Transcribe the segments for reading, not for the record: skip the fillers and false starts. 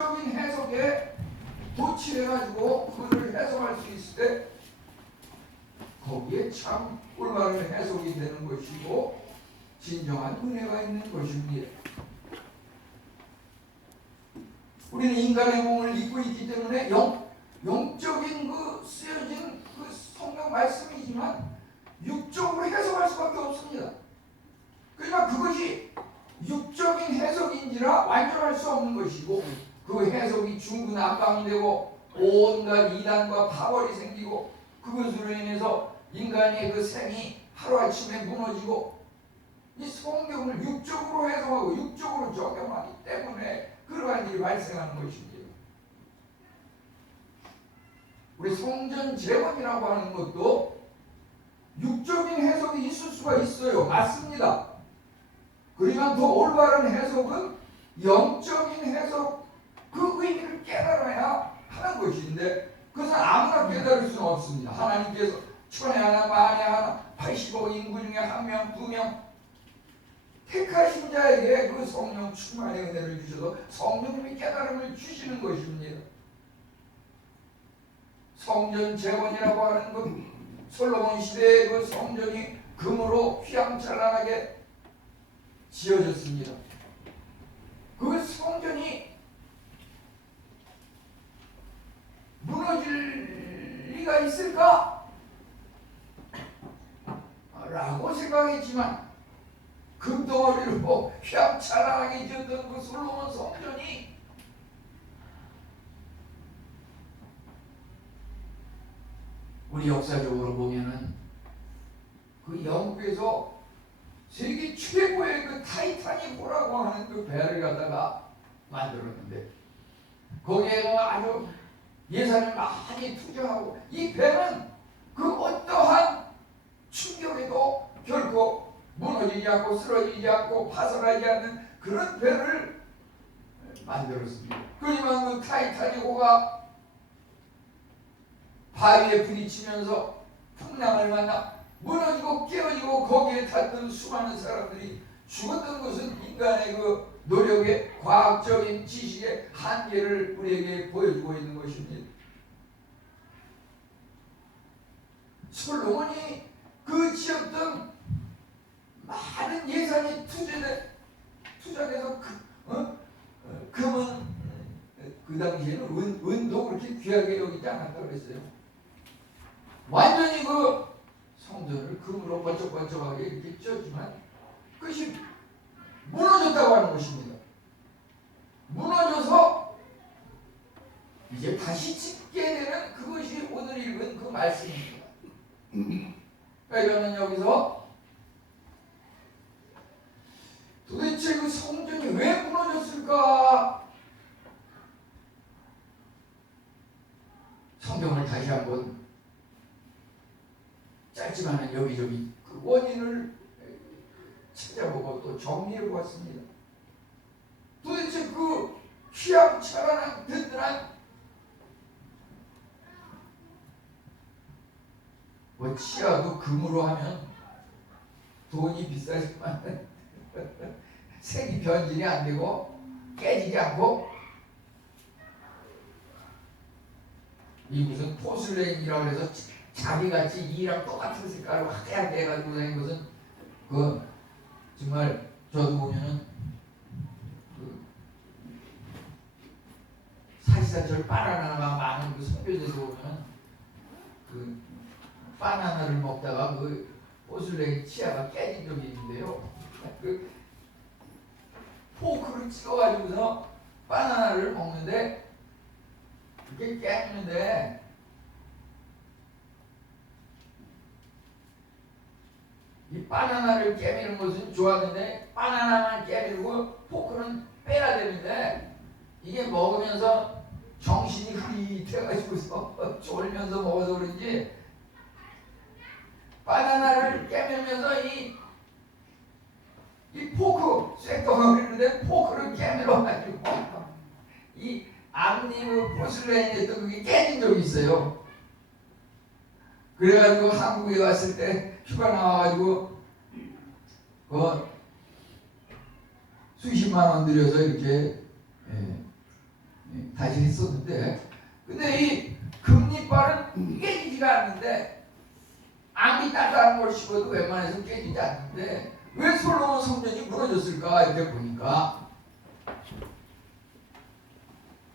적인 해석에 도취해가지고 그걸 해석할 수 있을 때 거기에 참 올바른 해석이 되는 것이고 진정한 은혜가 있는 것입니다. 우리는 인간의 몸을 입고 있기 때문에 영적인 그 쓰여진 그 성경 말씀이지만 육적으로 해석할 수밖에 없습니다. 그러나 그것이 육적인 해석인지라 완전할 수 없는 것이고 그 해석이 중구난방이 되고 온갖 이단과 파벌이 생기고 그것으로 인해서 인간의 그 생이 하루아침에 무너지고 이 성경을 육적으로 해석하고 육적으로 적용하기 때문에 그러한 일이 발생하는 것입니다. 우리 성전 재건이라고 하는 것도 육적인 해석이 있을 수가 있어요. 맞습니다. 그러면 더 올바른 해석은 영적인 해석, 그 의미를 깨달아야 하는 것인데 그것은 아무나 깨달을 수는 없습니다. 하나님께서 천에 하나 만에 하나 80억 인구 중에 한 명, 두 명 택하신 자에게 그 성령 충만의 은혜를 주셔서 성령님이 깨달음을 주시는 것입니다. 성전 재건이라고 하는 것, 솔로몬 시대의 그 성전이 금으로 휘황찬란하게 지어졌습니다. 그 성전이 무너질 리가 있을까? 라고 생각했지만 금덩어리로 휘황찬란하게 지었던 그 솔로몬 성전이 우리 역사적으로 보면은 그 영국에서 세계 최고의 그 타이타닉호라고 하는 그 배를 갖다가 만들었는데 거기에 아주 예산을 많이 투자하고 이 배는 그 어떠한 충격에도 결코 무너지지 않고 쓰러지지 않고 파손하지 않는 그런 배를 만들었습니다. 그러면 그 타이타닉호가 바위에 부딪히면서 풍랑을 만나 무너지고 깨어지고 거기에 탔던 수많은 사람들이 죽었던 것은 인간의 그 노력의 과학적인 지식의 한계를 우리에게 보여주고 있는 것입니다. 솔로몬이 그 지었던 많은 예산이 투자돼서 금은 그 당시에는 은도 그렇게 귀하게 여기지 않았다고 그랬어요. 완전히 그 성전을 금으로 번쩍번쩍하게 이렇게 찢었지만 그것이 무너졌다고 하는 것입니다. 무너져서 이제 다시 짓게 되는 그것이 오늘 읽은 그 말씀입니다. 그러니까 저는 여기서 도대체 그 성전이 왜 무너졌을까? 성경을 다시 한번 짧지만은 여기저기 그 원인을 찾아보고 또 정리해 보았습니다. 도대체 그 휘황찬란한 든든한 뭐 치아도 금으로 하면 돈이 비싸지만 색이 변질이 안 되고 깨지지 않고 이 무슨 포슬레인이라고 해서 자기같이 이랑 똑같은 색깔로 하얗게 해가지고 다니는 것은 그 정말 저도 보면은 그 사시사철 바나나가 많은 그 선교지에서 보면은 그 바나나를 먹다가 그 포슬레인 치아가 깨진 적이 있는데요. 그 포크를 찍어가지고서 바나나를 먹는데 이게 깨지는데 이 바나나를 깨미는 것은 좋았는데 바나나만 깨밀고 포크는 빼야 되는데 이게 먹으면서 정신이 흐릿해가지고서 졸면서 먹어서 그런지 바나나를 깨밀면서 이 포크 쇳덩어리인데 포크를 깨밀어가지고 이 앞니 그 포슬레인에 또 그게 깨진 적이 있어요. 그래가지고 한국에 왔을 때 휴가 나와가지고 그 수십만 원 들여서 이렇게 다시 했었는데, 근데 이 금리발은 깨지지가 않는데, 아무리 따뜻한 걸 씹어도 웬만해서 깨지지 않는데 왜 솔로몬 성전이 무너졌을까? 이렇게 보니까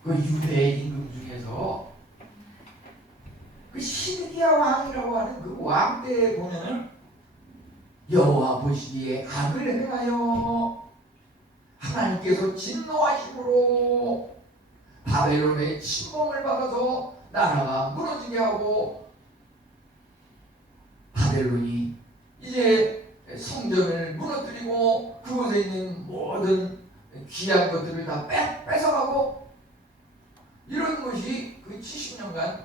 그 유대 임금 중에서 그 시드기야 왕이라고 하는 그 왕 때에 보면은 여호와 보시기에 악을 행하여 하나님께서 진노하심으로 바벨론의 침범을 받아서 나라가 무너지게 하고 바벨론이 이제 성전을 무너뜨리고 그곳에 있는 모든 귀한 것들을 다 뺏어가고 이런 것이 그 70년간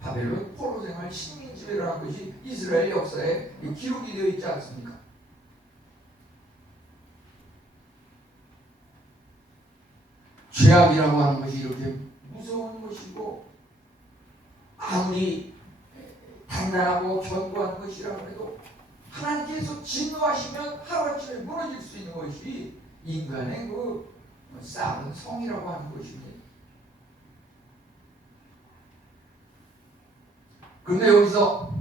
바벨론 포로 생활 식민 지배를 한 것이 이스라엘 역사에 기록이 되어 있지 않습니까? 죄악이라고 하는 것이 이렇게 무서운 것이고 아무리 단단하고 견고한 것이라고 해도 하나님께서 진노하시면 하루아침에 무너질 수 있는 것이 인간의 그 쌓은 성이라고 하는 것입니다. 그런데 여기서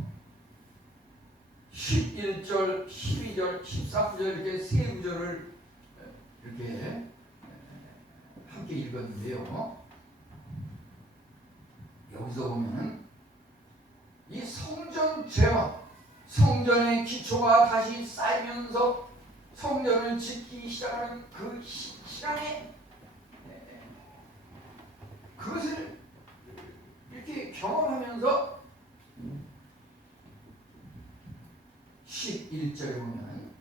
11절, 12절, 13절 이렇게 세 구절을 이렇게 함께 읽었는데요. 여기서 보면은 이 성전 재화, 성전의 기초가 다시 쌓이면서 성전을 짓기 시작하는 그 시간에 그것을 이렇게 경험하면서 11절에 보면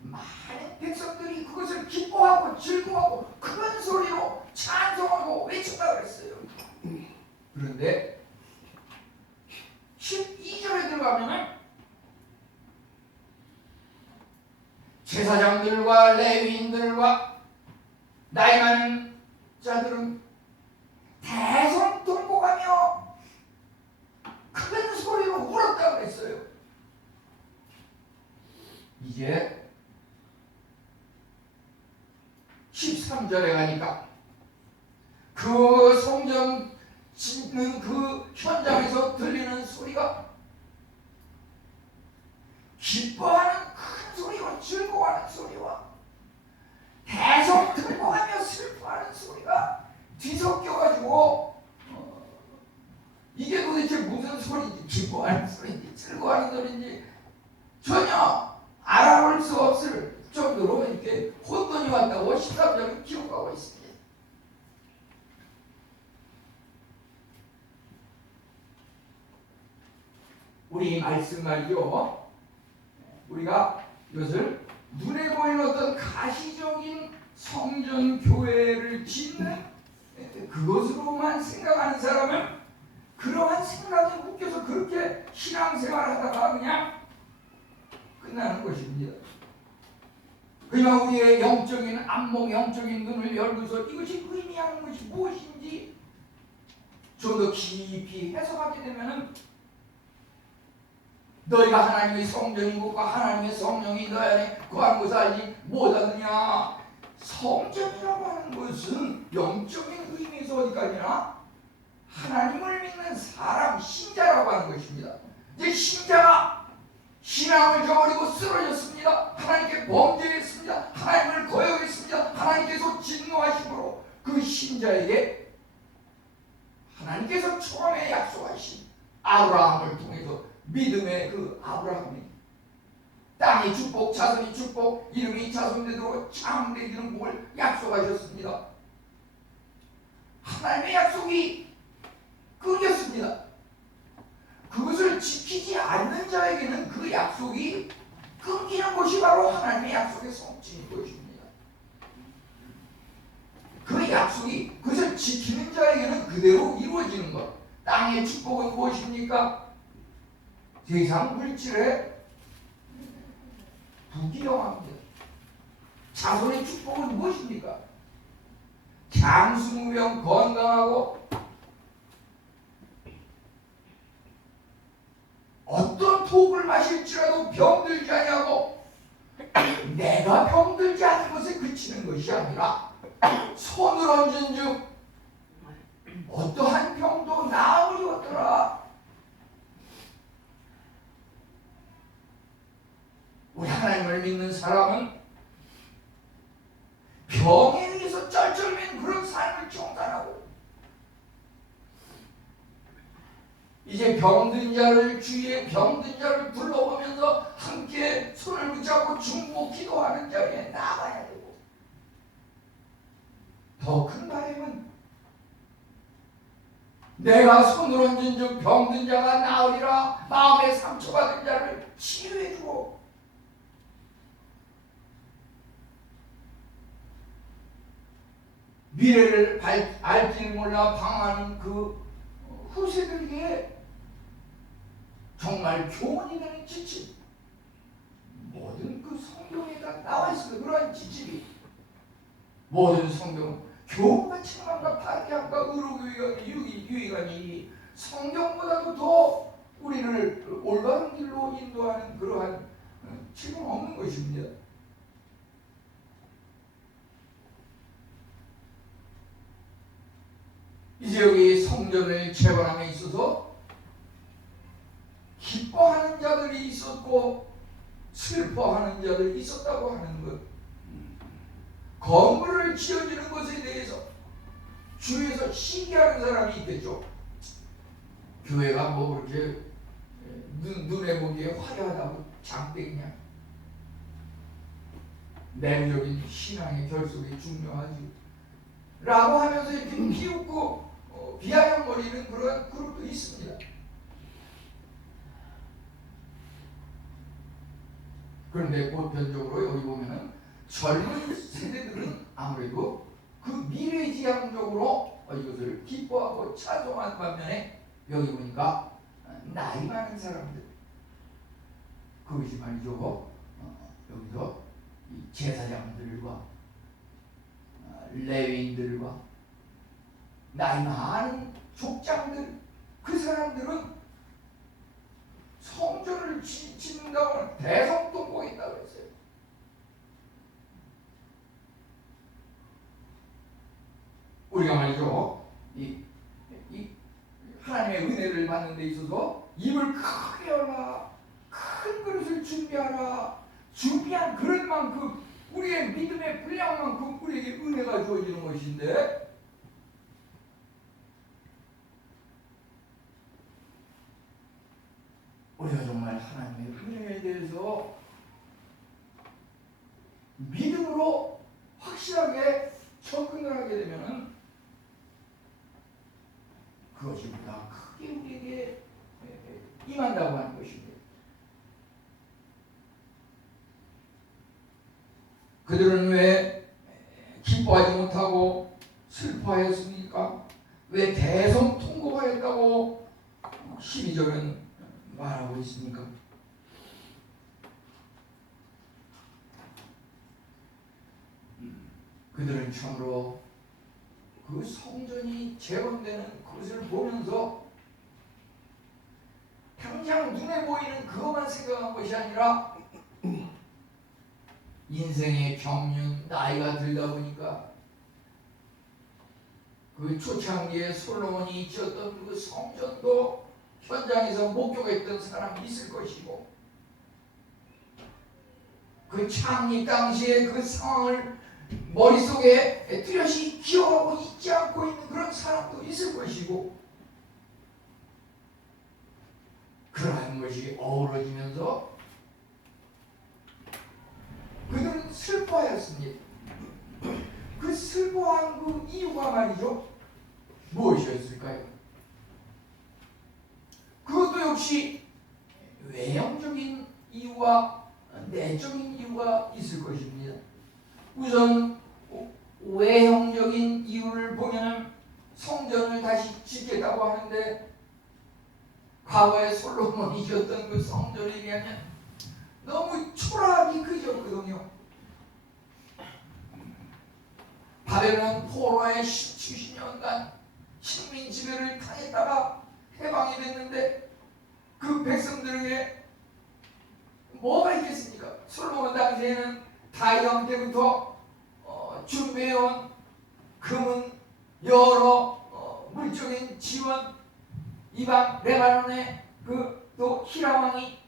많은 백성들이 그것을 기뻐하고 즐거워하고 큰 소리로 찬송하고 외친다 그랬어요. 그런데 12절에 들어가면 제사장들과 레위인들과 나이 많은 자들은 대성통곡하며 큰 소리로 울었다고 했어요. 이제 13절에 가니까 그 성전 짓는 그 현장에서 들리는 소리가 기뻐하는 큰 소리와 즐거워하는 소리와 대성통곡하며 슬퍼하는 소리가 뒤섞여가지고 이게 도대체 무슨 소리인지 기뻐하는 소리인지 즐거워하는 소리인지 전혀 알아볼 수 없을 정도로 이렇게 혼돈이 왔다고 13절은 기록하고 있습니다. 우리 말씀 말이요, 우리가 이것을 눈에 보이는 어떤 가시적인 성전 교회를 짓는 그것으로만 생각하는 사람은 그러한 생각에 묶여서 그렇게 신앙생활하다가 그냥 끝나는 것입니다. 그냥 우리의 영적인 안목, 영적인 눈을 열고서 이것이 의미하는 것이 무엇인지 좀 더 깊이 해석하게 되면은 너희가 하나님의 성전인 것과 하나님의 성령이 너희 안에 거하는 것을 알지 못하느냐. 성전이라고 하는 것은 영적인 의미에서 어디까지나 하나님을 믿는 사람, 신자라고 하는 것입니다. 이제 신자가 신앙을 저버리고 쓰러졌습니다. 하나님께 범죄했습니다. 하나님을 거역했습니다. 하나님께서 진노하심으로 그 신자에게 하나님께서 처음에 약속하신 아브라함을 통해서 믿음의 그 아브라함이 땅이 축복, 자손이 축복, 이름이 자손되도록 창대기는 복을 약속하셨습니다. 하나님의 약속이 끊겼습니다. 그것을 지키지 않는 자에게는 그 약속이 끊기는 것이 바로 하나님의 약속의 성취인 것입니다. 그 약속이 그것을 지키는 자에게는 그대로 이루어지는 것. 땅의 축복은 무엇입니까? 세상 물질에 부귀영합니다. 자손의 축복은 무엇입니까? 장수무병 건강하고 어떤 독을 마실지라도 병들지 아니하고 내가 병들지 않은 것에 그치는 것이 아니라 손을 얹은 즉 어떠한 병도 나으리었더라. 우리 하나님을 믿는 사람은 병에 의해서 쩔쩔맨 그런 삶을 정단하고 이제 병든 자를 주위에 병든 자를 불러보면서 함께 손을 붙잡고 중보 기도하는 자리에 나가야 되고 더 큰 바람은 내가 손을 얹은 즉 병든 자가 나으리라 마음에 상처받은 자를 치유해주고 미래를 알지를 몰라 방황하는 그 후세들에게 정말 교훈이 되는 지침 모든 그 성경에 다 나와 있습니다. 그러한 지침이 모든 성경은 교훈과 책망과 파괴함과 의로교육이 유익하니 성경보다도 더 우리를 올바른 길로 인도하는 그러한 책은 없는 것입니다. 이제 여기 성전을 재건함에 있어서 기뻐하는 자들이 있었고 슬퍼하는 자들이 있었다고 하는 것. 건물을 지어지는 것에 대해서 주위에서 시기하는 사람이 있겠죠. 교회가 뭐 그렇게 눈에 보기에 화려하다고 장땡이냐. 내부적인 신앙의 결속이 중요하지 라고 하면서 이렇게 비웃고 비아냥거리는 그런 그룹도 있습니다. 그런데 보편적으로 여기 보면은 젊은 세대들은 아무래도 그 미래지향적으로 이것을 기뻐하고 찬송한 반면에 여기 보니까 나이 많은 사람들 그것이 말이죠. 여기서 제사장들과 레위인들과 나이 많은 족장들 그 사람들은 성전을 짓는다고 하는 대성통곡이 있다고 했어요. 우리가 말이죠 이 하나님의 은혜를 받는 데 있어서 입을 크게 열라 큰 그릇을 준비하라 준비한 그릇만큼 우리의 믿음의 분량만큼 우리에게 은혜가 주어지는 것인데 우리가 정말 하나님의 은혜에 대해서 믿음으로 확실하게 접근을 하게 되면은 그것이 보다 크게 우리에게 임한다고 하는 것입니다. 그들은 왜 기뻐하지 못하고 슬퍼하였습니까? 왜 대성통곡하였다고 12절은 말하고 있습니까? 그들은 참으로 그 성전이 재건되는 그것을 보면서 당장 눈에 보이는 그것만 생각한 것이 아니라 인생의 경륜, 나이가 들다 보니까 그 초창기에 솔로몬이 지었던 그 성전도 현장에서 목격했던 사람이 있을 것이고 그 창립 당시에 그 상황을 머릿속에 뚜렷이 기억하고 잊지 않고 있는 그런 사람도 있을 것이고 그러한 것이 어우러지면서 그들은 슬퍼하였습니다. 그 슬퍼한 그 이유가 말이죠 무엇이었을까요? 그것도 역시 외형적인 이유와 내적인 이유가 있을 것입니다. 우선 외형적인 이유를 보면 성전을 다시 짓겠다고 하는데 과거에 솔로몬이 지었던 그 성전에 비하면 너무 초라하기 그졌거든요. 바벨론 포로의 70년간 식민 지배를 당했다가 해방이 됐는데 그 백성들에게 뭐가 있겠습니까? 솔로몬 당시에는 다윗 때부터 준비해온 금은 여러 물적인 지원, 이방 레바논의 또 히라왕이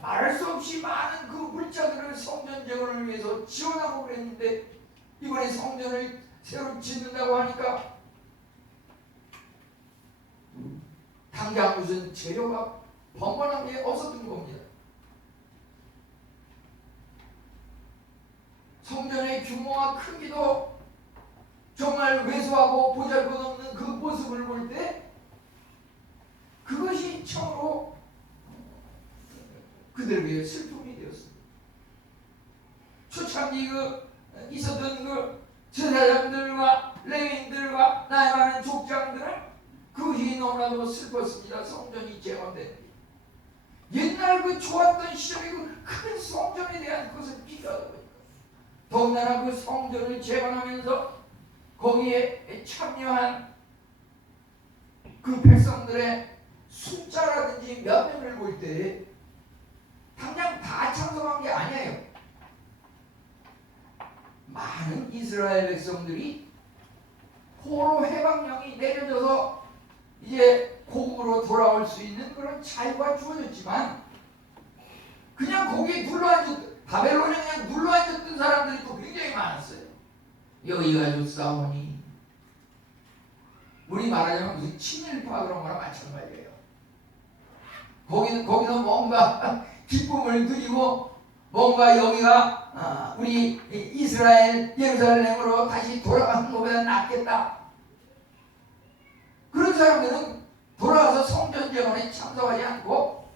말할 수 없이 많은 그 물자들을 성전 재건을 위해서 지원하고 그랬는데, 이번에 성전을 새로 짓는다고 하니까 당장 무슨 재료가 번번한 게 없었던 겁니다. 성전의 규모와 크기도 정말 왜소하고 보잘것없는 그 모습을 볼 때 그것이 처음으로 그들에게 슬픔이 되었습니다. 초창기 있었던 제사장들과 레위인들과 나이 많은 족장들은 그것이 너무나도 슬펐습니다. 성전이 재건된 옛날 좋았던 시절의 큰 성전에 대한 것을 비교하다 보니까, 더군다나 그 성전을 재건하면서 거기에 참여한 그 백성들의 숫자라든지 몇 명을 볼 때 당장 다 참석한 게 아니에요. 많은 이스라엘 백성들이 포로 해방령이 내려져서 이제 고국으로 돌아올 수 있는 그런 자유가 주어졌지만, 그냥 거기에 바벨론에 그냥 눌러앉았던 사람들이 또 굉장히 많았어요. 여기 가지고 싸우니, 우리 말하자면 무슨 친일파 그런 거나 마찬가지예요. 거기서 뭔가 기쁨을 누리고 뭔가 여기가 우리 이스라엘 예루살렘으로 다시 돌아가는 것보다 낫겠다. 그런 사람들은 돌아가서 성전 재건에 참석하지 않고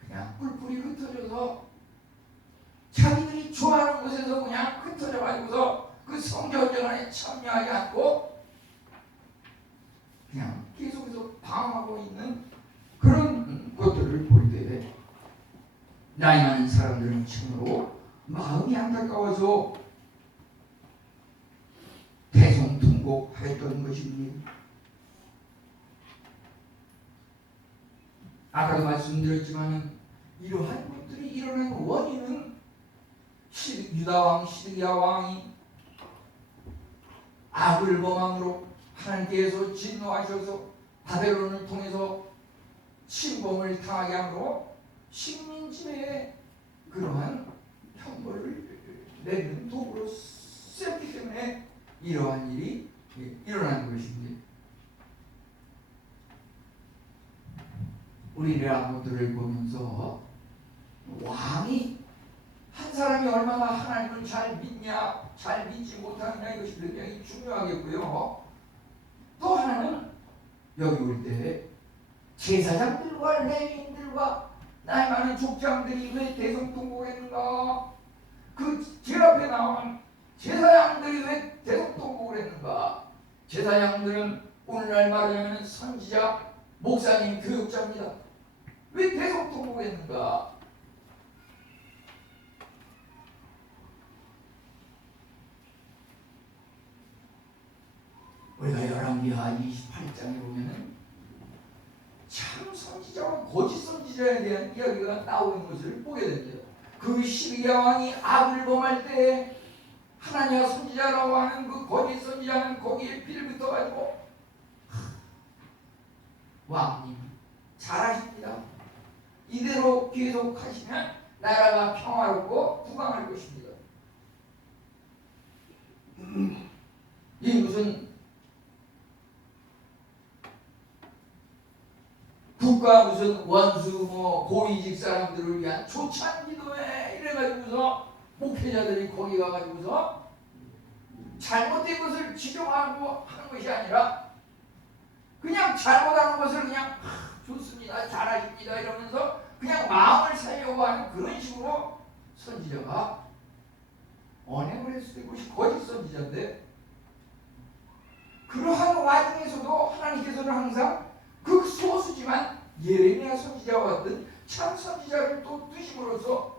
그냥 뿔뿔이 흩어져서 자기들이 좋아하는 곳에서 그냥 흩어져 가지고서 그 성전 재건에 참여하지 않고 그냥 계속해서 방황하고 있는 그런 것들을 볼 때 나이 많은 사람들은 참으로 마음이 안타까워서 대성통곡했던 것입니다. 아까도 말씀드렸지만 이러한 것들이 일어난 원인은 유다왕 시드기야 왕이 악을 범함으로 하나님께서 진노하셔서 바벨론을 통해서 침범을 당하게 함으로 식민지배에 그러한 형벌을 내는 도구로 쓰였기 때문에 이러한 일이 일어난 것입니다. 우리 이러한 것들을 보면서 왕이 한 사람이 얼마나 하나님을 잘 믿냐 잘 믿지 못하느냐 이것이 굉장히 중요하겠고요. 또 하나는 여기 올 때 제사장들과 레위인들과 나이 많은 족장들이 왜 대성통곡했는가? 그 제일 앞에 나오는 제사장들이 왜 대성통곡을 했는가? 제사장들은 오늘날 말하자면 선지자, 목사님, 교육자입니다. 왜 대성통곡했는가? 우리가 열왕기하 28장에 보면은 참 선지자와 거짓 선지자에 대한 이야기가 나오는 것을 보게 됩니다. 그 시드기야 왕이 악을 범할 때 하나냐 선지자라고 하는 그 거짓 선지자는 거기에 피를 붙어가지고 왕님 잘하십니다. 이대로 계속하시면 나라가 평화롭고 부강할 것입니다. 이 무슨 국가 무슨 원수 고위직 사람들을 위한 조찬 기도회 이래가지고서 목회자들이 거기 가가지고서 잘못된 것을 지적하고 하는 것이 아니라 그냥 잘못하는 것을 그냥 좋습니다 잘하십니다 이러면서 그냥 마음을 살려고 하는 그런 식으로 선지자가 언행을 했을 때 그것이 거짓 선지자인데, 그러한 와중에서도 하나님께서는 항상 그 소수지만 예레미야 선지자와 같은 참 선지자를 또 두심으로써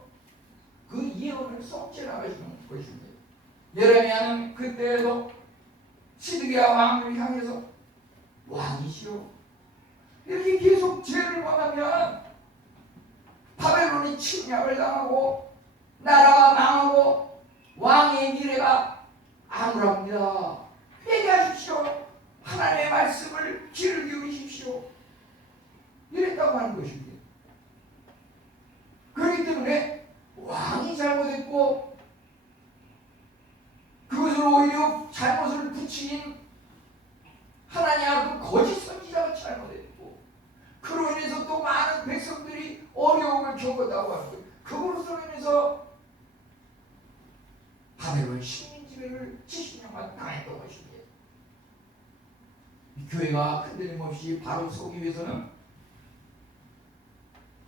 그 예언을 성취해 나가시는 것입니다. 예레미야는 그때에도 시드기야 왕을 향해서 왕이시오 이렇게 계속 죄를 범하면 바벨론이 침략을 당하고 나라가 망하고 왕의 미래가 암울합니다. 회개하십시오. 하나님의 말씀을 귀를 기울이십시오. 이랬다고 하는 것입니다. 그렇기 때문에 왕이 잘못했고 그것을 오히려 잘못을 부추긴 하나님 그 거짓 선지자가 잘못했고 그로 인해서 또 많은 백성들이 어려움을 겪었다고 하는 거예요. 그것으로 인해서 바벨론 식민지배를 70년간 당했던 것입니다. 이 교회가 흔들림 없이 바로 서기 위해서는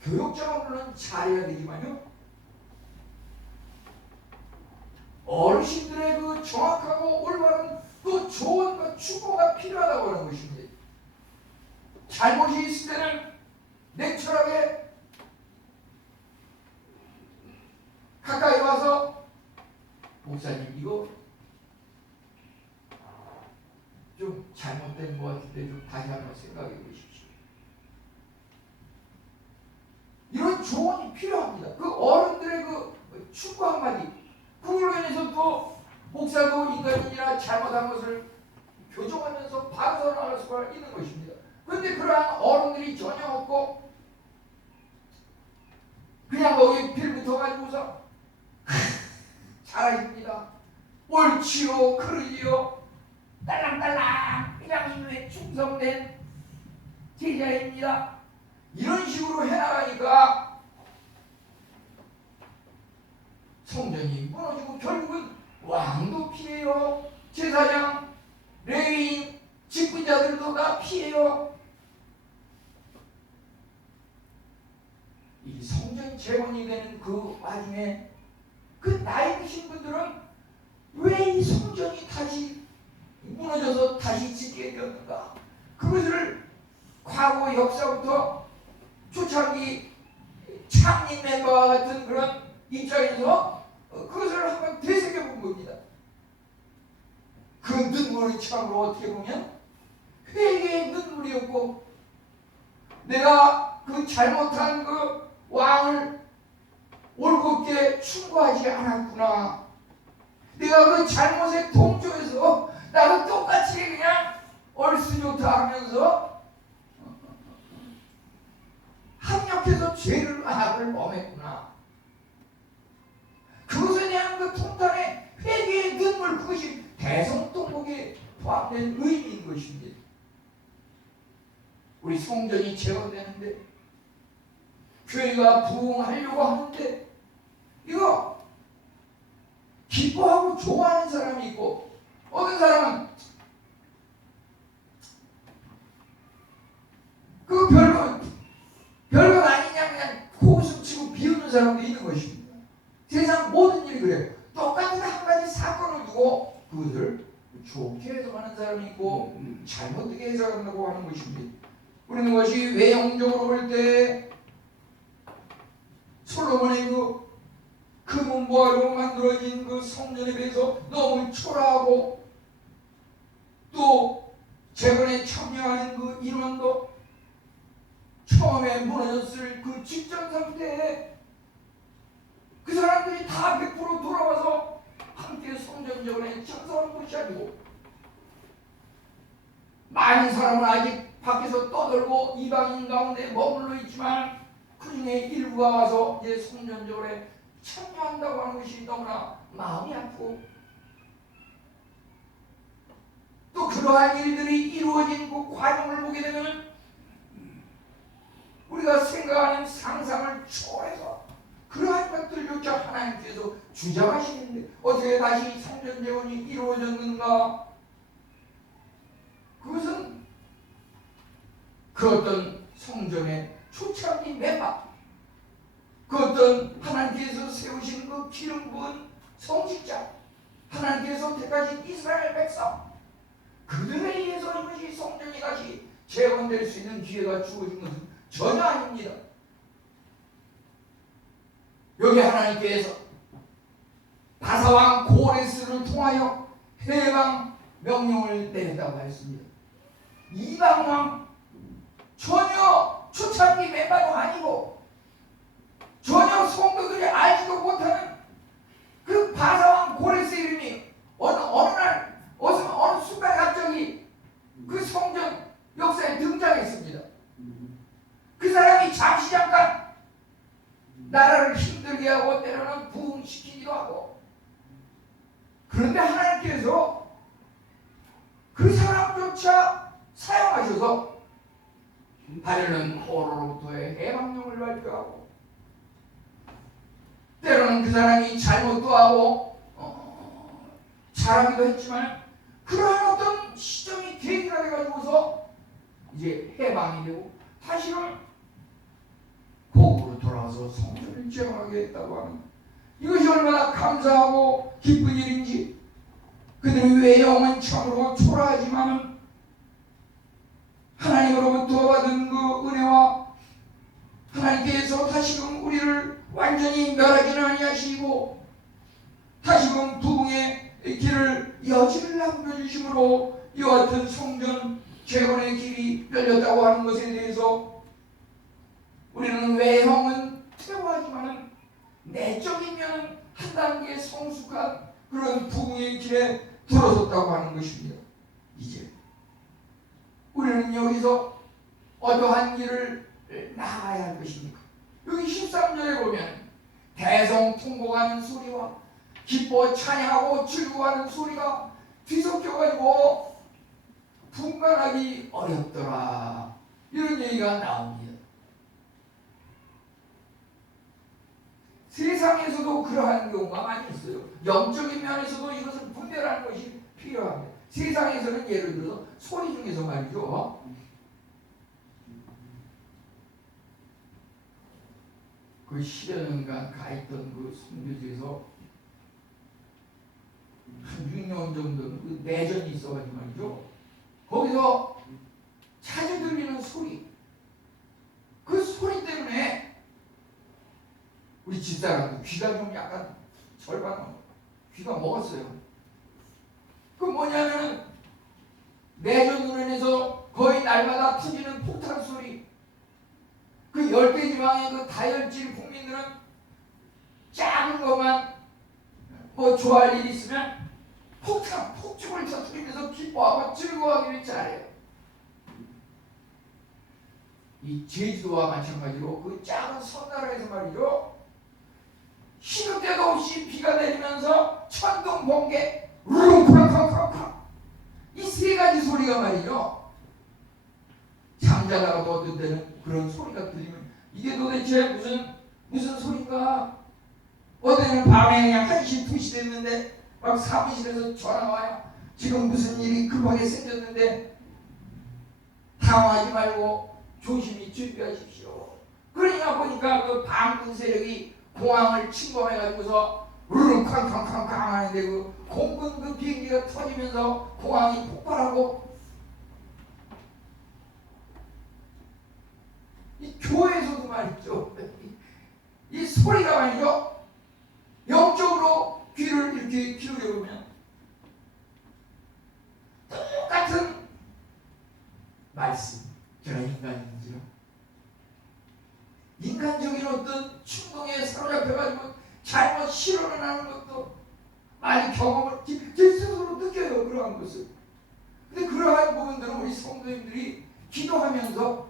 교육자가 물론 잘해야 되지만요, 어르신들의 그 정확하고 올바른 또 좋은 그 충고가 필요하다고 하는 것입니다. 잘못이 있을 때는 냉철하게 가까이 와서 목사님 이거 좀 잘못된 것 같은데 좀 다시 한번 생각해 보십시오. 이런 조언이 필요합니다. 그 어른들의 그 충고 한마디, 그걸로 인해서 또 목사도 인간이라 잘못한 것을 교정하면서 반성할 수가 있는 것입니다. 그런데 그러한 어른들이 전혀 없고 그냥 거기 빌붙어 가지고서 잘하십니다. 옳지요, 그러지요, 딸랑딸랑 그냥 인류에 충성된 제자입니다. 이런 식으로 해나가니까 성전이 무너지고 결국은 왕도 피해요. 제사장, 레위인, 직분자들도 다 피해요. 이 성전 재건이 되는 그 와중에 그 나이 드신 분들은 왜 이 성전이 다시 무너져서 다시 짓게 되었는가? 그것을 과거 역사부터 초창기 창립 멤버와 같은 그런 입장에서 그것을 한번 되새겨 본 겁니다. 그 눈물이 참으로 어떻게 보면 회개의 눈물이었고, 내가 그 잘못한 그 왕을 올곧게 충고하지 않았구나. 내가 그 잘못에 동조해서 나도 똑같이 그냥 얼쑤좋다 하면서 합력해서 죄를 악을 범했구나. 그것에 대한 그 통탄의 회개의 눈물, 그것이 대성통곡에 포함된 의미인 것입니다. 우리 성전이 재건되는데, 교회가 부흥하려고 하는데, 이거 기뻐하고 좋아하는 사람이 있고, 어떤 사람은 그 별것 아니냐 그냥 코웃음 치고 비웃는 사람도 있는 것입니다. 세상 모든 일이 그래요. 똑같은 한 가지 사건을 두고 그것을 좋게 해석하는 사람이 있고 잘못되게 해석한다고 하는 것입니다. 우리는 것이 외형적으로 볼 때 솔로몬의 그 금은보화로 만들어진 그 성전에 비해서 너무 초라하고, 또 재건에 참여하는 그 인원도 처음에 무너졌을 그 직전 상태에 그 사람들이 다 100% 돌아와서 함께 성전 재건에 참석하는 것이 아니고, 많은 사람은 아직 밖에서 떠들고 이방인 가운데 머물러 있지만 그 중에 일부가 와서 이제 성전 재건에 참여한다고 하는 것이 너무나 마음이 아프고, 또 그러한 일들이 이루어진 그 과정을 보게 되면 우리가 생각하는 상상을 초월해서 그러한 것들조차 하나님께서 주장하시는데 어떻게 다시 성전 재건이 이루어졌는가? 그것은 그 어떤 성전의 초창기 매박, 그 어떤 하나님께서 세우신 그 기름 부은 성직자, 하나님께서 택하신 이스라엘 백성, 그들에 의해서 이것이 성전이 다시 재건될 수 있는 기회가 주어진 것은 전혀 아닙니다. 여기 하나님께서 바사왕 고레스를 통하여 해방 명령을 내렸다고 했습니다. 이방왕 전혀 초창기 멤버도 아니고 전혀 성도들이 알지도 못하는 그 바사왕 고레스 이름이 어느 날 어느 순간에 갑자기 그 성전 역사에 등장했습니다. 그 사람이 잠시 잠깐 나라를 힘들게 하고 때로는 부흥시키기도 하고, 그런데 하나님께서 그 사람조차 사용하셔서 바벨론 포로로부터의 해방령을 발표하고, 때로는 그 사람이 잘못도 하고 잘하기도 했지만 그러한 어떤 시점이 계기가 돼가지고서 이제 해방이 되고 다시는 고국으로 돌아와서 성전을 재건하게 했다고 하는, 이것이 얼마나 감사하고 기쁜 일인지. 그들의 외형은 참으로 초라하지만 하나님으로부터 받은 그 은혜와 하나님께서 다시금 우리를 완전히 멸하지는 아니하시고 다시금 부흥의 길을 여지를 남겨주심으로 이와 같은 성전 재건의 길이 열렸다고 하는 것에 대해서 우리는 외형은 퇴화하지만 내적인 면은 한 단계 성숙한 그런 부흥의 길에 들어섰다고 하는 것입니다. 이제 우리는 여기서 어떠한 길을 나가야 할 것입니까? 여기 13절에 보면 대성통곡하는 소리와 기뻐 찬양하고 즐거워하는 소리가 뒤섞여가지고 분간하기 어렵더라, 이런 얘기가 나옵니다. 세상에서도 그러한 경우가 많이 있어요. 영적인 면에서도 이것을 분별하는 것이 필요합니다. 세상에서는 예를 들어서 소리 중에서 말이죠, 그 10여 년간 가있던 그 선교지에서 한 6년 정도는 그 내전이 있어가지고 말이죠, 거기서 자주 들리는 소리, 그 소리 때문에 우리 집사람도 귀가 좀 약간 절반은 귀가 먹었어요. 그 뭐냐면 내전으로 인해서 거의 날마다 터지는 폭탄 소리, 그 열대지방의 그 다혈질 국민들은 작은 것만 뭐 좋아할 일이 있으면 폭죽을 터뜨리면서 기뻐하고 즐거워하기를 잘해요. 이 제주도와 마찬가지로 그 작은 섬나라에서 말이죠, 시도 때도 없이 비가 내리면서 천둥, 번개, 우릉쾅쾅쾅쾅, 이 세 가지 소리가 말이죠, 잠자다가도 어떤 때는 그런 소리가 들리면 이게 도대체 무슨 소리인가. 어떤 때는 밤에 그냥 1시, 2시 됐는데 막 사무실에서 전화가 와요. 지금 무슨 일이 급하게 생겼는데 당황하지 말고 조심히 준비하십시오. 그러니까 보니까 그 반군 세력이 공항을 침범해가지고서 우르르 쾅쾅쾅쾅 하는데 그 공군 그 비행기가 터지면서 공항이 폭발하고, 이 교회에서도 말이죠, 이 소리가 말이죠, 영적으로 귀를 이렇게 기울여보면 똑같은 말씀, 제가 인간인지요, 인간적인 어떤 충동에 사로잡혀가지고 잘못 실현을 하는 것도 많이 경험을 제 스스로 느껴요, 그러한 것을. 근데 그러한 부분들은 우리 성도님들이 기도하면서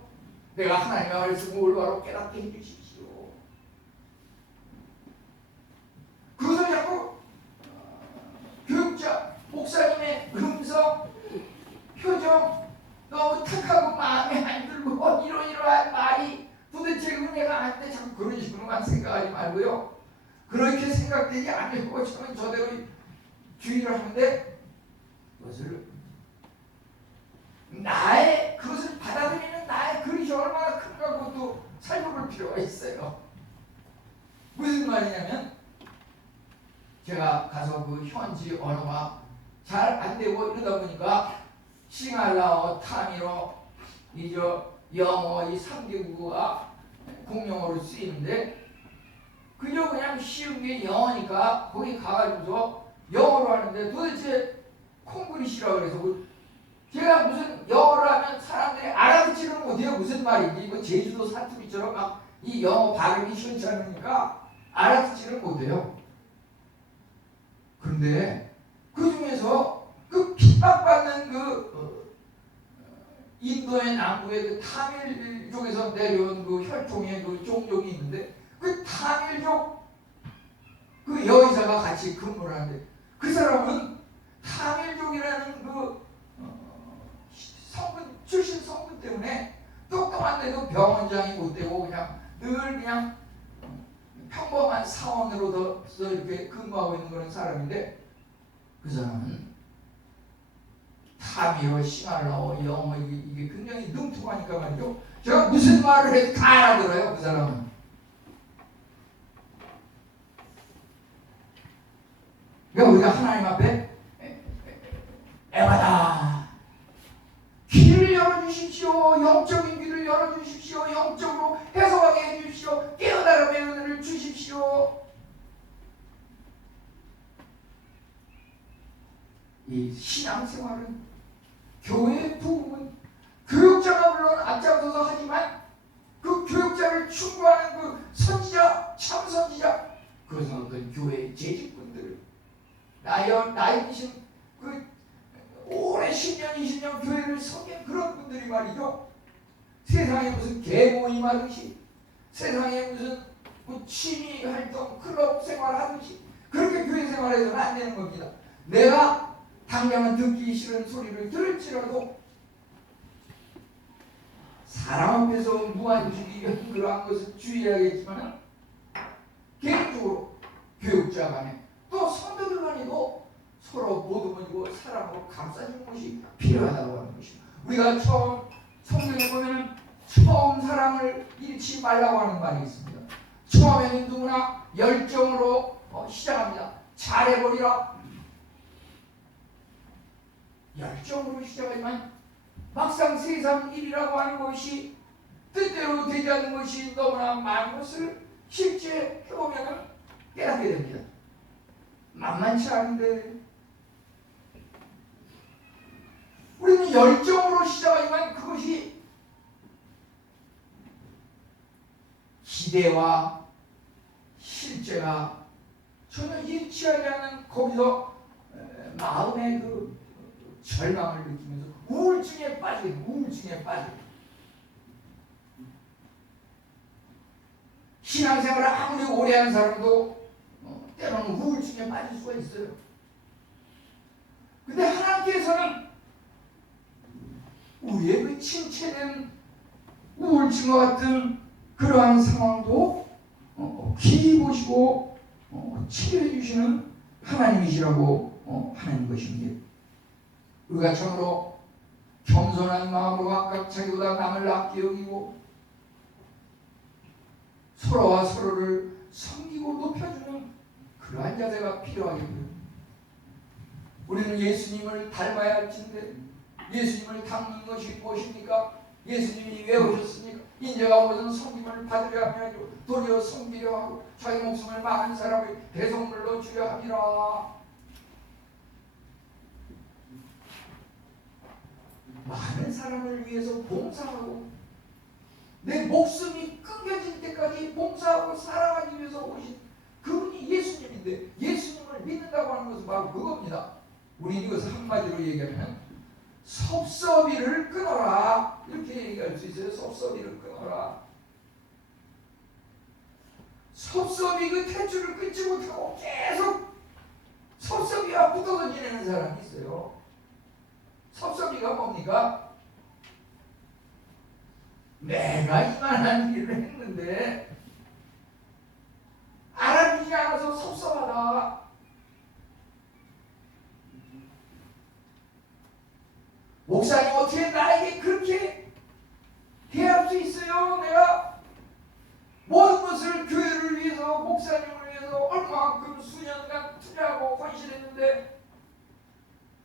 내가 하나님의 말씀을 올바로 깨닫게 해주십시오. 그것을 자꾸 교육자, 목사님의 음성, 표정, 너무 탁하고 마음에 안 들고 이러이러한 말이 도대체 은혜가 안 돼, 자꾸 그런 식으로만 생각하지 말고요. 그렇게 생각되지 않으려고 저는 저대로 주의를 하는데, 그것을 그것을 받아들이는 나의 그릇이 얼마나 큰가 그것도 살펴볼 필요가 있어요. 무슨 말이냐면, 제가 가서 그 현지 언어가 잘 안 되고 이러다 보니까 싱할라어, 타미로, 영어 이 3개국어가 공용어로 쓰이는데, 그저 그냥 쉬운 게 영어니까 거기 가가지고서 영어로 하는데 도대체 콩글리시라고 그래서 제가 무슨 영어를 하면 사람들이 알아듣지는 못해요. 무슨 말인지. 이거 제주도 사투리처럼 막 이 영어 발음이 시원치 않으니까 알아듣지는 못해요. 그런데 그 중에서 그 핍박받는 그 인도의 남부의 그 타밀족에서 내려온 그 혈통의 그 종족이 있는데 그 타밀족 그 여의사가 같이 근무를 하는데 그 사람은 타밀족이라는 그 성분 출신 성분 때문에 똑똑한데도 병원장이 못 되고 그냥 늘 그냥 평범한 사원으로 이렇게 근무하고 있는 그런 사람인데 그 사람은 타미어, 싱알라어, 영어 이게 굉장히 능통하니까 말이죠. 제가 무슨 말을 해도 다 알아들어요. 그 사람은. 그러니까 우리가 하나님 앞에 에바다 귀를 열어주십시오. 영적인 귀를 열어주십시오. 영적으로 해석하게 해주십시오. 깨어나름의 은혜를 주십시오. 이 신앙생활은 교회의 부흥은 교육자가 물론 앞장서서 하지만 그 교육자를 충고하는 그 선지자, 참 선지자, 그것은 어떤 교회의 재직분들, 나이 드신 그 오래 10년, 20년 교회를 섬긴 그런 분들이 말이죠. 세상에 무슨 계모임 하듯이, 세상에 무슨 취미 활동, 클럽 생활 하듯이 그렇게 교회 생활해서는 안 되는 겁니다. 내가 당장은 듣기 싫은 소리를 들을지라도 사람 앞에서 무한주의 그러한 것을 주의해야겠지만 개인적으로 교육자 간에 또 성도들 간에도 서로 보듬어주고 사랑으로 감싸주는 것이 필요하다고 하는 것입니다. 우리가 처음 성경에 보면 처음 사랑을 잃지 말라고 하는 말이 있습니다. 처음에는 누구나 열정으로 시작합니다. 잘해버리라. 열정으로 시작하지만 막상 세상 일이라고 하는 것이 뜻대로 되지 않는 것이 너무나 많은 것을 실제 해보면 깨닫게 됩니다. 만만치 않은데 우리는 열정으로 시작하지만 그것이 기대와 실제가 전혀 일치하지 않는 거기서 마음의 그 절망을 느끼면서 우울증에 빠지게 신앙생활을 아무리 오래 한 사람도 때로는 우울증에 빠질 수가 있어요. 근데 하나님께서는 우리의 그 침체된 우울증과 같은 그러한 상황도 기이 보시고 치료해 주시는 하나님이시라고 하는 것입니다. 우리가 참으로 겸손한 마음으로 각각 자기보다 남을 낮게 여기고 서로와 서로를 섬기고 높여주는 그러한 자세가 필요하겠고요. 우리는 예수님을 닮아야 할 텐데 예수님을 닮는 것이 무엇입니까? 예수님이 왜 오셨습니까? 인자가 온 것은 섬김을 받으려 하며 도리어 섬기려 하고 자기 목숨을 많은 사람을 대속물로 주려 함이라. 많은 사람을 위해서 봉사하고 내 목숨이 끊겨질 때까지 봉사하고 살아가기 위해서 오신 그분이 예수님인데 예수님을 믿는다고 하는 것은 바로 그겁니다. 우리 이것을 한마디로 얘기하면 섭섭이를 끊어라 이렇게 얘기할 수 있어요. 섭섭이를 끊어라. 섭섭이 그 탯줄을 끊지 못하고 계속 섭섭이와 붙어서 지내는 사람이 있어요. 섭섭이가 뭡니까? 내가 이만한 일을 했는데 알아주지 않아서 섭섭하다. 목사님 어떻게 나에게 그렇게 대할 수 있어요? 내가 모든 것을 교회를 위해서 목사님을 위해서 얼마만큼 수년간 투자하고 헌신했는데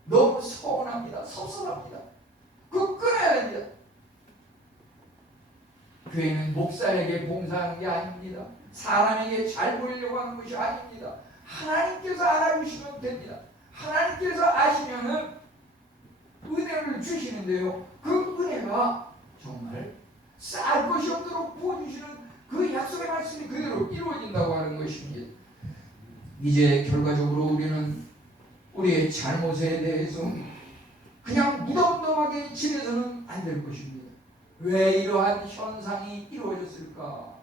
너무 서운합니다. 섭섭합니다. 그거 끊어야 됩니다. 교회는 목사에게 봉사하는 게 아닙니다. 사람에게 잘 보이려고 하는 것이 아닙니다. 하나님께서 알아주시면 됩니다. 하나님께서 아시면은 은혜를 주시는데요. 그 은혜가 정말 쌀 것이 없도록 부어주시는 그 약속의 말씀이 그대로 이루어진다고 하는 것입니다. 이제 결과적으로 우리는 우리의 잘못에 대해서 그냥 무덤덤하게 지내서는 안 될 것입니다. 왜 이러한 현상이 이루어졌을까?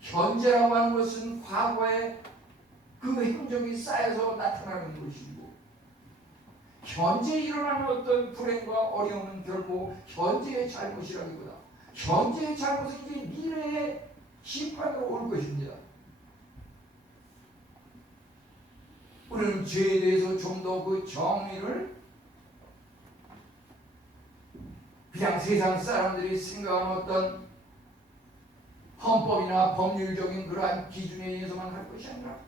현재라고 하는 것은 과거의 그 행적이 쌓여서 나타나는 것이고, 현재 일어나는 어떤 불행과 어려움은 결코 현재의 잘못이라기보다 현재의 잘못은 이제 미래의 심판으로 올 것입니다. 우리는 죄에 대해서 좀 더 그 정의를 그냥 세상 사람들이 생각하는 어떤 헌법이나 법률적인 그러한 기준에 의해서만 할 것이 아니라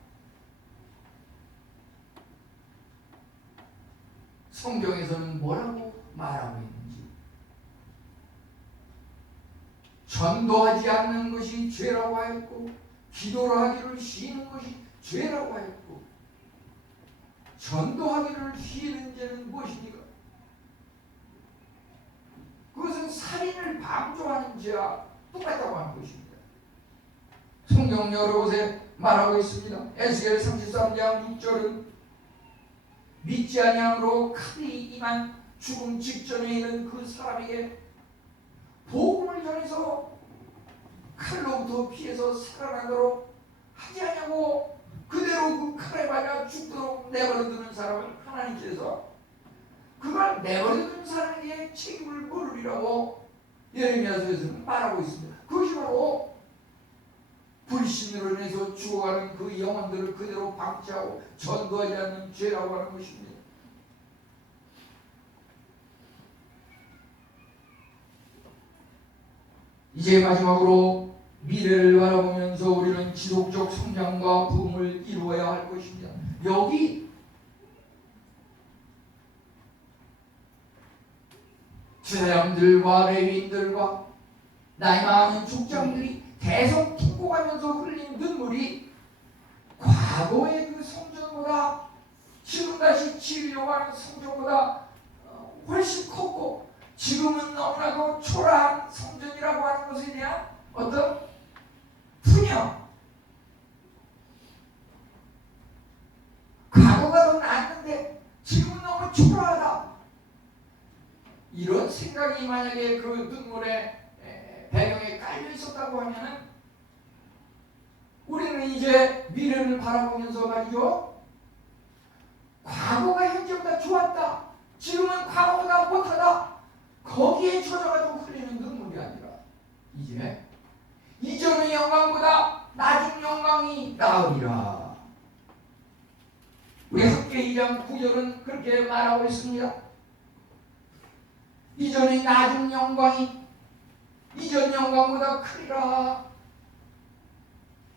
성경에서는 뭐라고 말하고 있는지, 전도하지 않는 것이 죄라고 하였고, 기도를 하기를 쉬는 것이 죄라고 하였고, 전도하기를 쉬는 죄는 무엇입니까? 그것은 살인을 방조하는 죄와 똑같다고 하는 것입니다. 성경 여러 곳에 말하고 있습니다. 에스겔 33장 6절은 믿지 아니함으로 칼이 임한 죽음 직전에 있는 그 사람에게 복음을 전해서 칼로부터 피해서 살아나도록 하지 않냐고 그대로 그 칼에 맞아 죽도록 내버려두는 사람을 하나님께서 그걸 내버려두는 사람에게 책임을 물으리라고 예레미야서에서는 말하고 있습니다. 그것이 바로 불신으로 인해서 죽어가는 그 영혼들을 그대로 방치하고 전도하지 않는 죄라고 하는 것입니다. 이제 마지막으로 미래를 바라보면서 우리는 지속적 성장과 부흥을 이루어야 할 것입니다. 여기 제사장들과 레위인들과 나이 많은 족장들이 계속 통곡하면서 흘린 눈물이 과거의 그 성전보다 지금 다시 지으려고 하는 성전보다 훨씬 컸고, 지금은 너무나도 초라한 성전이라고 하는 것에 대한 어떤 분명, 과거가 더 낫는데 지금은 너무 초라하다, 이런 생각이 만약에 그 눈물의 배경에 깔려 있었다고 하면은 우리는 이제 미래를 바라보면서 말이죠, 과거가 현재보다 좋았다, 지금은 과거보다 못하다, 거기에 젖어가지고 흘리는 눈물이 아니라 이제 이전의 영광보다 나중 영광이 나으리라. 우리 학계 2장 9절은 그렇게 말하고 있습니다. 이전의 나중 영광이 이전 영광보다 크리라.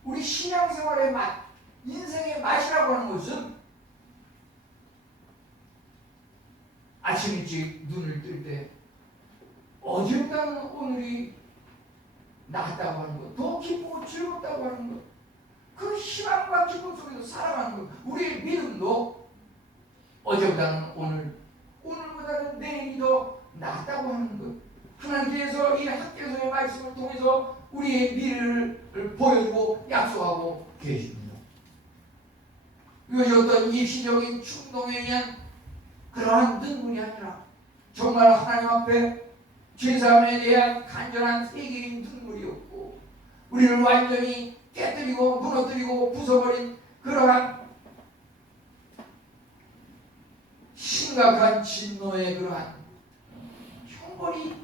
우리 신앙생활의 맛, 인생의 맛이라고 하는 것은 아침 일찍 눈을 뜰 때 어제보다는 오늘이 낫다고 하는 것, 더 기쁘고 즐겁다고 하는 것, 그 희망과 기쁨 속에서 살아가는 것, 우리의 믿음도 어제보다는 오늘, 오늘보다는 내일이 더 낫다고 하는 것, 하나님께서 이 학교에서의 말씀을 통해서 우리의 미래를 보여주고 약속하고 계십니다. 이것이 어떤 일시적인 충동에 의한 그러한 눈물이 아니라 정말 하나님 앞에 죄사함에 대한 간절한 세계인 눈물이었고, 우리를 완전히 깨뜨리고 무너뜨리고 부숴버린 그러한 심각한 진노의 그러한 형벌이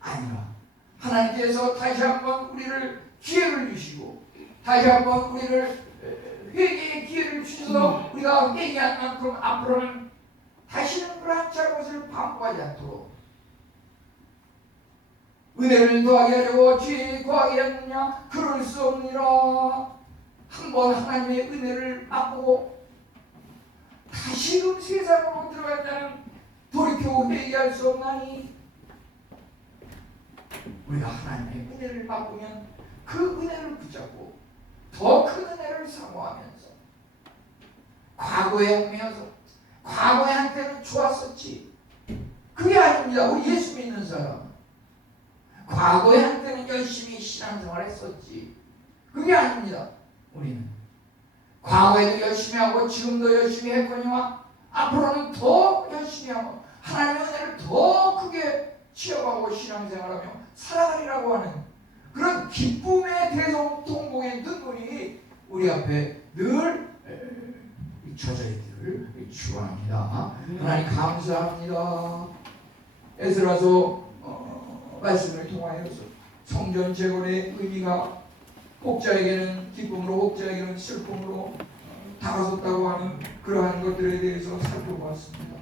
아니라 하나님께서 다시 한번 우리를 기회를 주시고 다시 한번 우리를 회개의 기회를 주셔서 우리가 회개한 만큼 앞으로는 다시는 그러한 잘못을 반복하지 않도록 은혜를 더하게 하려고 죄에 거하게 하느냐? 그럴 수 없느니라. 한번 하나님의 은혜를 맛보고 다시금 세상으로 들어간 자는 돌이켜 회개할 수 없나니, 우리가 하나님의 은혜를 맛보면 그 은혜를 붙잡고 더 큰 은혜를 사모하면서 과거에 얽매여서 과거에 한때는 좋았었지, 그게 아닙니다. 우리 예수 믿는 사람 과거에 한때는 열심히 신앙생활 했었지, 그게 아닙니다. 우리는 과거에도 열심히 하고 지금도 열심히 했거니와 앞으로는 더 열심히 하고 하나님의 은혜를 더 크게 취업하고 신앙생활하며 살아가리라고 하는 그런 기쁨의 대성통곡의 눈물이 우리 앞에 늘 젖어 있기를 축원합니다. 하나님 감사합니다. 에스라서 말씀을 통하여서 성전 재건의 의미가 혹자에게는 기쁨으로 혹자에게는 슬픔으로 다가섰다고 하는 그러한 것들에 대해서 살펴보았습니다.